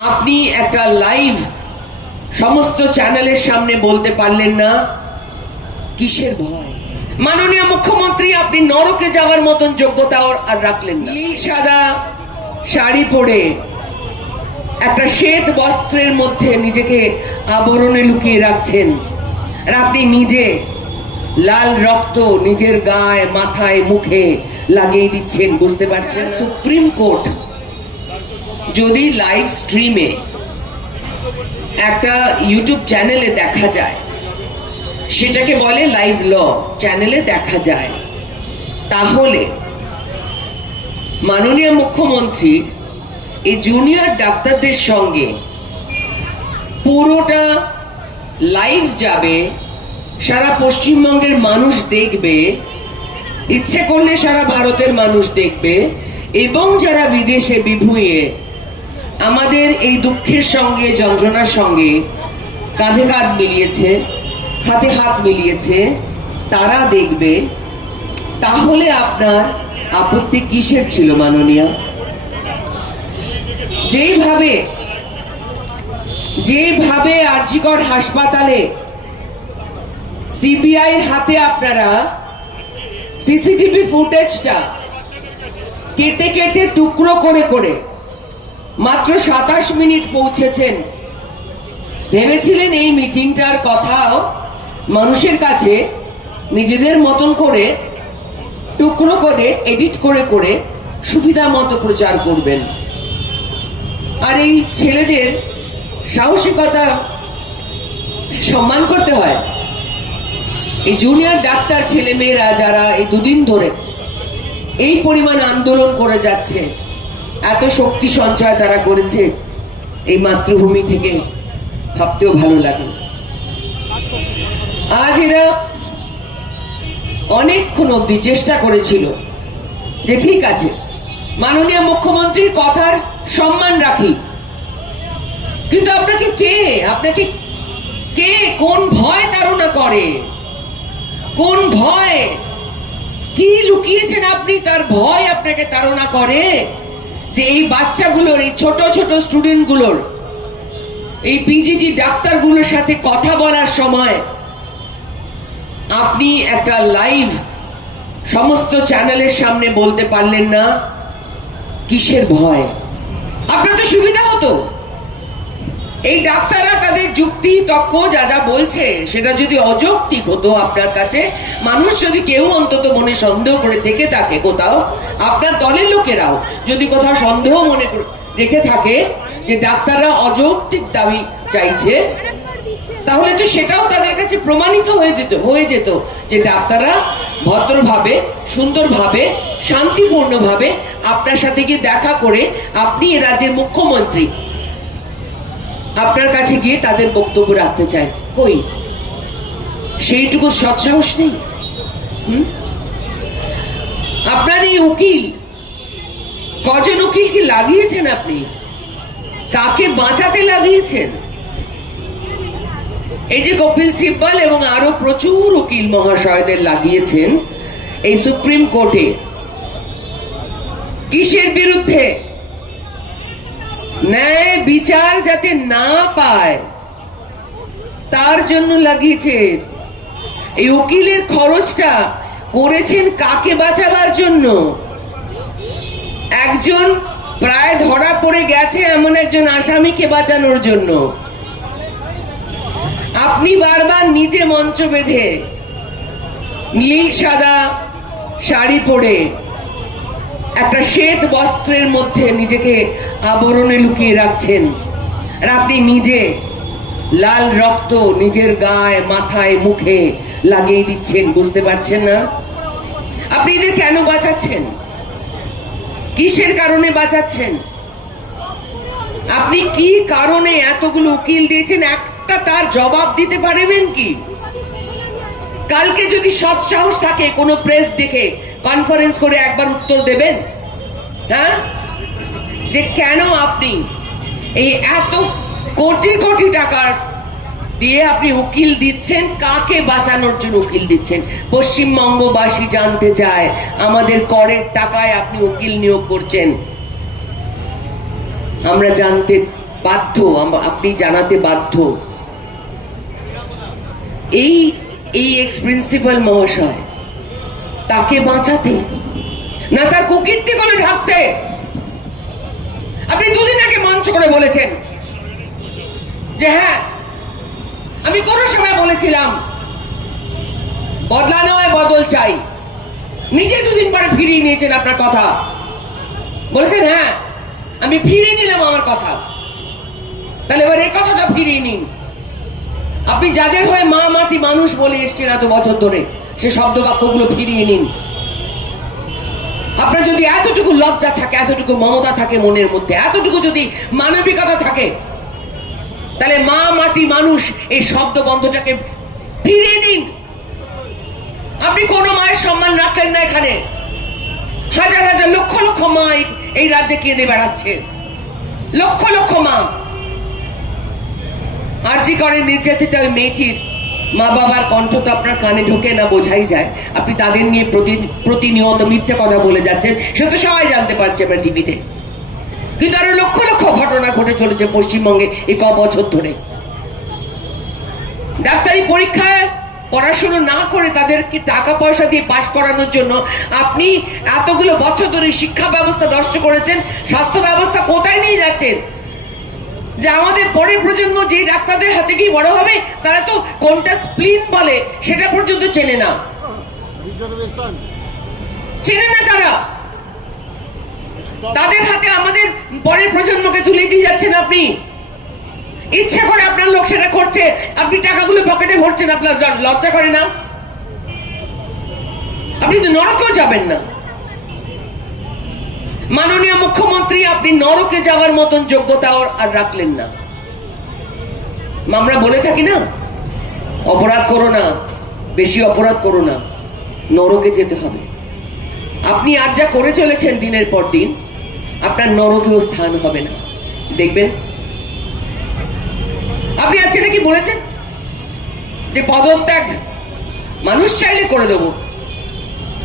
আপনি একটা লাইভ সমস্ত চ্যানেলের সামনে বলতে পারলেন না, কিসের ভয়? মাননীয় মুখ্যমন্ত্রী, আপনি নরকে যাওয়ার মতন যোগ্যতা আর- রাখলেন নীল সাদা শাড়ি পরে একটা শ্বেত বস্ত্রের মধ্যে নিজেকে আবরণে লুকিয়ে রাখছেন আর আপনি নিজে লাল রক্ত নিজের গায়ে, মাথায়, মুখে লাগিয়ে দিচ্ছেন, বুঝতে পারছেন সুপ্রিম কোর্ট যদি লাইভ স্ট্রিমে একটা ইউটিউব চ্যানেলে দেখা যায়, সেটাকে বলে লাইভ ল চ্যানেলে দেখা যায়, তাহলে মাননীয় মুখ্যমন্ত্রীর এই জুনিয়র ডাক্তারদের সঙ্গে পুরোটা লাইভ যাবে, সারা পশ্চিমবঙ্গের মানুষ দেখবে, ইচ্ছে করলে সারা ভারতের মানুষ দেখবে, এবং যারা বিদেশে বিভুঁয়ে আমাদের এই দুঃখের সঙ্গে, যন্ত্রণার সঙ্গে কাঁধে কাঁধ মিলিয়েছে, হাতে হাত মিলিয়েছে, তারা দেখবে, তাহলে আপনার আপত্তি কিসের ছিল মাননীয়? যেইভাবে যেভাবে আরজিকর হাসপাতালে সিবিআই হাতে আপনারা সিসিটিভি ফুটেজটা কেটে কেটে টুকরো করে করে মাত্র সাতাশ মিনিট পৌঁছেছেন। ভেবেছিলেন এই মিটিংটার কথাও মানুষের কাছে নিজেদের মতন করে, টুকরো করে, এডিট করে করে সুবিধা মতো প্রচার করবেন। আর এই ছেলেদের সাহসিকতা সম্মান করতে হয়। এই জুনিয়র ডাক্তার ছেলে মেয়েরা যারা এই দুদিন ধরে এই পরিমাণ আন্দোলন করে যাচ্ছে এত শক্তি সঞ্চয় তারা করেছে এই মাতৃভূমি থেকে ভাবতেও ভালো লাগে। আজ এরা অনেকক্ষণ অব্দি চেষ্টা করেছিল যে ঠিক আছে, মাননীয় মুখ্যমন্ত্রীর কথার সম্মান রাখি। কিন্তু আপনাকে কে? আপনাকে কে কোন ভয় তাড়না করে? কোন ভয়? কি লুকিয়েছেন আপনি? তার ভয় আপনাকে তাড়না করে? যে এই বাচ্চাগুলোর, এই ছোট ছোট স্টুডেন্টগুলোর এই পিজিটি ডাক্তারগুলোর সাথে কথা বলার সময় আপনি একটা লাইভ সমস্ত চ্যানেলের সামনে বলতে পারলেন না, কিসের ভয়? আপনার তো সুবিধা হতো। এই ডাক্তাররা তাদের যুক্তি, তক্ক যা যা বলছে, সেটা যদি অযৌক্তিক হতো আপনার কাছে, মানুষ যদি কেউ অন্তত মনে সন্দেহ করে থেকে থাকে কোথাও, আপনার দলের লোকেরাও যদি কোথাও সন্দেহ মনে রেখে থাকে যে ডাক্তাররা অযৌক্তিক দাবি চাইছে, তাহলে তো সেটাও তাদের কাছে প্রমাণিত হয়ে যেত হয়ে যেত যে ডাক্তাররা ভদ্রভাবে, সুন্দরভাবে, শান্তিপূর্ণভাবে আপনার সাথে গিয়ে দেখা করে আপনি এ রাজ্যের মুখ্যমন্ত্রী। আপনার কাছে গিয়ে তাদের বক্তব্য রাখতে চায় কই? সেইটুকু সৎসাহস নেই? হুম? আপনার এই উকিল, কজন উকিলকে লাগিয়েছেন আপনি? কাকে বাঁচাতে লাগিয়েছেন? এই যে কপিল সিব্বল এবং আরও প্রচুর উকিল মহাশয়দের লাগিয়েছেন এই সুপ্রিম কোর্টে। কিসের বিরুদ্ধে? ন্যায় বিচার যাতে না পায়, তার জন্য লাগিয়েছে। এই উকিলের খরচটা করেছেন কাকে বাঁচাবার জন্য? একজন প্রায় ধরা পড়ে গেছে এমন একজন আসামিকে বাঁচানোর জন্য। আপনি বারবার নিজে মঞ্চ বেঁধে নীল সাদা শাড়ি পরে একটা শ্বেত বস্ত্রের মধ্যে নিজেকে আবরণে লুকিয়ে রাখছেন। আর আপনি নিজে লাল রক্ত নিজের গায়ে, মাথায়, মুখে লাগিয়ে দিচ্ছেন, বুঝতে পারছেন না? আপনি এদের কেন বাঁচাচ্ছেন? কিসের কারণে বাঁচাচ্ছেন? আপনি কি কারণে এতগুলো উকিল দিয়েছেন? একটা তার জবাব দিতে পারবেন কি? কালকে যদি সৎ সাহস থাকে, কোনো প্রেস ডেকে কনফারেন্স করে একবার উত্তর দেবেন? হ্যাঁ? যে কেন আপনি এই এত কোটি কোটি টাকার দিয়ে আপনি উকিল দিচ্ছেন? কাকে বাঁচানোর জন্য উকিল দিচ্ছেন? পশ্চিমবঙ্গবাসী জানতে চায়, আমাদের করের টাকায় আপনি উকিল নিয়োগ করছেন। আমরা জানতে বাধ্য আপনি জানাতে বাধ্য। এই এই এক্স প্রিন্সিপাল মহাশয়, তাকে বাঁচাতে, না তার কুকীর্তি করে ঢাকতে আপনি দুদিন আগে মঞ্চ করে বলেছেন যে হ্যাঁ আমি কোনো সময় বলেছিলাম, বদলা নয়, বদল চাই। নিজে দুদিন পরে ফিরিয়ে নিয়েছেন আপনার কথা। বলেছেন হ্যাঁ আমি ফিরিয়ে নিলাম আমার কথা। তাহলে এবার এই কথাটা ফিরিয়ে নিন। আপনি যাদের হয়ে মা মাটি মানুষ বলে এসছেন এত বছর ধরে, সে শব্দ বাক্যগুলো ফিরিয়ে নিন। আপনার যদি এতটুকু লজ্জা থাকে, এতটুকু মমতা থাকে মনের মধ্যে, এতটুকু যদি মানবিকতা থাকে, তাহলে মা মাটি মানুষ এই শব্দ বন্ধটাকে ফিরিয়ে নিন। আপনি কোন মায়ের সম্মান রাখলেন না এখানে। হাজার হাজার লক্ষ লক্ষ মা এই- রাজ্যে কেঁদে বেড়াচ্ছে। লক্ষ লক্ষ মা। আরজি করে নির্যাতিত ওই মেয়েটির মা বাবার কণ্ঠ তো আপনার কানে ঢোকে না, বোঝাই যায়। আপনি তাদের নিয়ে প্রতি, প্রতিনিয়ত মিথ্যে কথা বলে যাচ্ছেন, সে তো সবাই জানতে পারছে আপনার টিভিতে কিন্তু আরও লক্ষ লক্ষ ঘটনা ঘটে চলেছে পশ্চিমবঙ্গে এই ক বছর ধরে। ডাক্তারি পরীক্ষায় পড়াশোনা না করে তাদেরকে টাকা পয়সা দিয়ে পাশ করানোর জন্য আপনি এতগুলো বছর ধরে শিক্ষা ব্যবস্থা নষ্ট করেছেন, স্বাস্থ্য ব্যবস্থা কোথায় নিয়ে যাচ্ছেন? যে আমাদের পরের প্রজন্ম যে ডাক্তারদের হাতে গিয়ে বড় হবে তারা তো কোনটা স্প্লিন বলে সেটা পর্যন্ত চেনে না। চেনে না তারা। তাদের হাতে আমাদের পরের প্রজন্মকে তুলে দিয়ে যাচ্ছেন আপনি। ইচ্ছা করে আপনার লোক সেটা করছে আপনি টাকাগুলো পকেটে ভরছেন আপনার লজ্জা করে না। আপনি তো নরকেও যাবেন না। মাননীয় মুখ্যমন্ত্রী, আপনি নরকে যাওয়ার মতন যোগ্যতা আর- আর রাখলেন না। আমরা বলে থাকি না, অপরাধ করো না, বেশি অপরাধ করো না, নরকে যেতে হবে। আপনি আজ যা করে চলেছেন দিনের পর দিন, আপনার নরকেও স্থান হবে না। দেখবেন? আপনি আজকে নাকি বলেছেন যে পদত্যাগ মানুষ চাইলে করে দেব।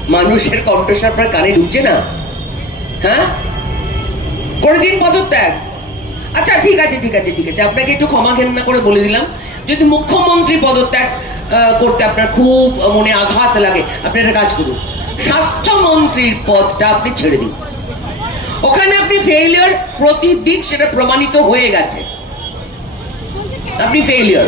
মানুষের কণ্ঠস্বর আপনার কানে ঢুকছে না। হ্যাঁ? করে দিন পদত্যাগ? আচ্ছা ঠিক আছে ঠিক আছে ঠিক আছে। আপনাকে একটু ক্ষমা ঘেন্না করে বলে দিলাম। যদি মুখ্যমন্ত্রী পদত্যাগ করতে আপনার খুব মনে আঘাত লাগে, আপনি একটা কাজ করুন। স্বাস্থ্যমন্ত্রীর পদটা আপনি ছেড়ে দিন। ওখানে আপনি ফেইলিয়ার প্রতিদিন সেটা প্রমাণিত হয়ে গেছে। আপনি ফেইলিয়ার